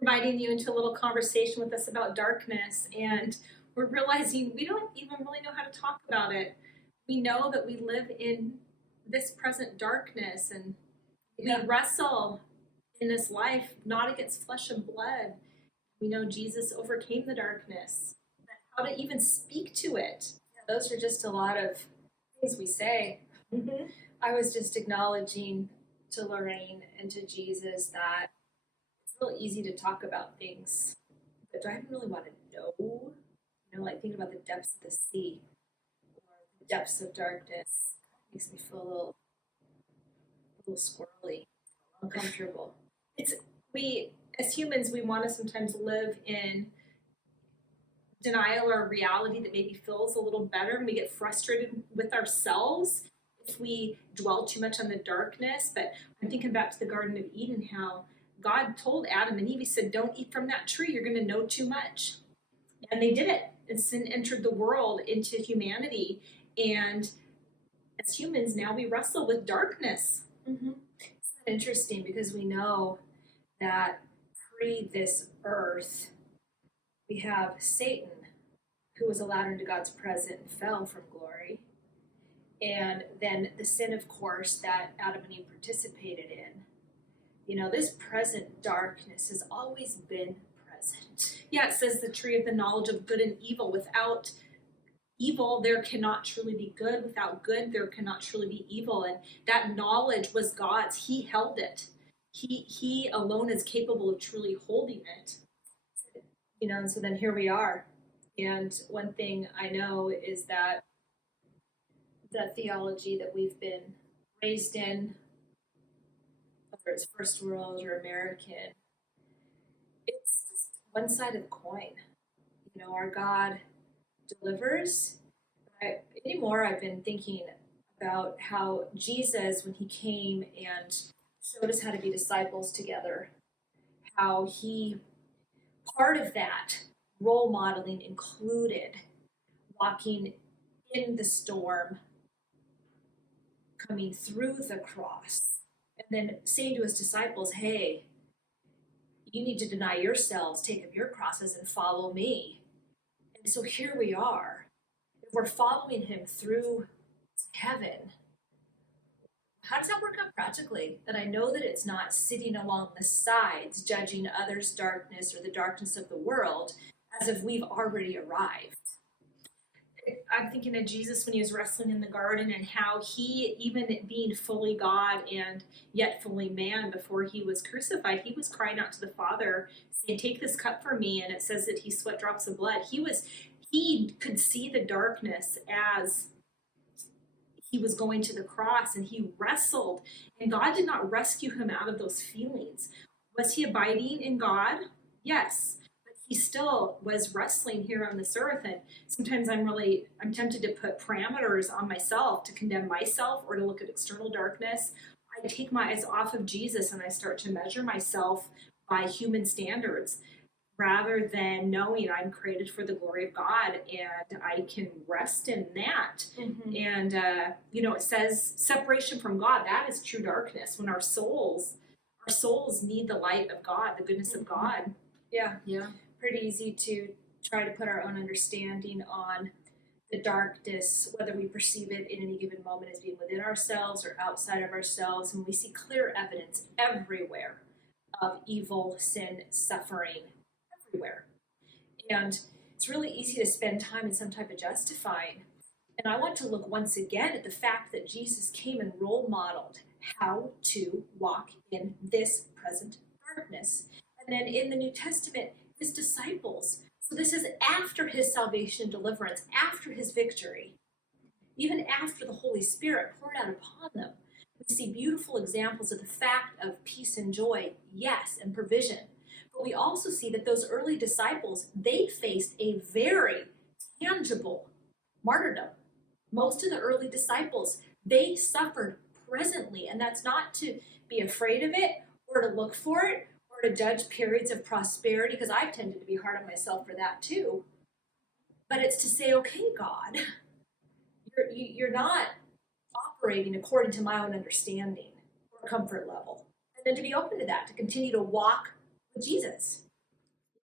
inviting you into a little conversation with us about darkness. And we're realizing we don't even really know how to talk about it. We know that we live in this present darkness and we Yeah. wrestle in this life not against flesh and blood. We know Jesus overcame the darkness. How to even speak to it. Those are just a lot of things we say. Mm-hmm. I was just acknowledging to Lorraine and to Jesus that it's real easy to talk about things, but do I even really want to know? Like think about the depths of the sea or the depths of darkness. It makes me feel a little squirrely, uncomfortable. It's we as humans we want to sometimes live in denial or reality that maybe feels a little better, and we get frustrated with ourselves if we dwell too much on the darkness. But I'm thinking back to the Garden of Eden, how God told Adam and Eve, he said, don't eat from that tree, you're going to know too much. And they did it, and sin entered the world into humanity. And as humans now we wrestle with darkness. Mm-hmm. It's interesting because we know that pre this earth, we have Satan, who was allowed into God's presence and fell from glory. And then the sin, of course, that Adam and Eve participated in. This present darkness has always been present. Yeah, it says the tree of the knowledge of good and evil. Without evil, there cannot truly be good. Without good, there cannot truly be evil. And that knowledge was God's. He held it. He alone is capable of truly holding it. And so then here we are. And one thing I know is that the theology that we've been raised in, whether it's first world or American, it's just one side of the coin. Our God delivers. Anymore, I've been thinking about how Jesus, when he came and showed us how to be disciples together, how part of that role modeling included walking in the storm, coming through the cross, and then saying to his disciples, hey, you need to deny yourselves, take up your crosses, and follow me. And so here we are. If we're following him through heaven, how does that work out practically? That I know that it's not sitting along the sides, judging others' darkness or the darkness of the world, as if we've already arrived. I'm thinking of Jesus when he was wrestling in the garden and how he, even being fully God and yet fully man before he was crucified, he was crying out to the Father, saying, take this cup from me. And it says that he sweat drops of blood. He could see the darkness as he was going to the cross, and he wrestled. And God did not rescue him out of those feelings. Was he abiding in God? Yes. He still was wrestling here on this earth. And sometimes I'm tempted to put parameters on myself, to condemn myself or to look at external darkness. I take my eyes off of Jesus and I start to measure myself by human standards rather than knowing I'm created for the glory of God and I can rest in that. Mm-hmm. And, it says separation from God, that is true darkness when our souls need the light of God, the goodness of God. Yeah. Pretty easy to try to put our own understanding on the darkness, whether we perceive it in any given moment as being within ourselves or outside of ourselves. And we see clear evidence everywhere of evil, sin, suffering, everywhere. And it's really easy to spend time in some type of justifying. And I want to look once again at the fact that Jesus came and role modeled how to walk in this present darkness. And then in the New Testament, his disciples. So this is after his salvation and deliverance, after his victory, even after the Holy Spirit poured out upon them. We see beautiful examples of the fact of peace and joy, yes, and provision. But we also see that those early disciples, they faced a very tangible martyrdom. Most of the early disciples, they suffered presently, and that's not to be afraid of it or to look for it, to judge periods of prosperity, because I've tended to be hard on myself for that too. But it's to say, okay, God, you're not operating according to my own understanding or comfort level. And then to be open to that, to continue to walk with Jesus.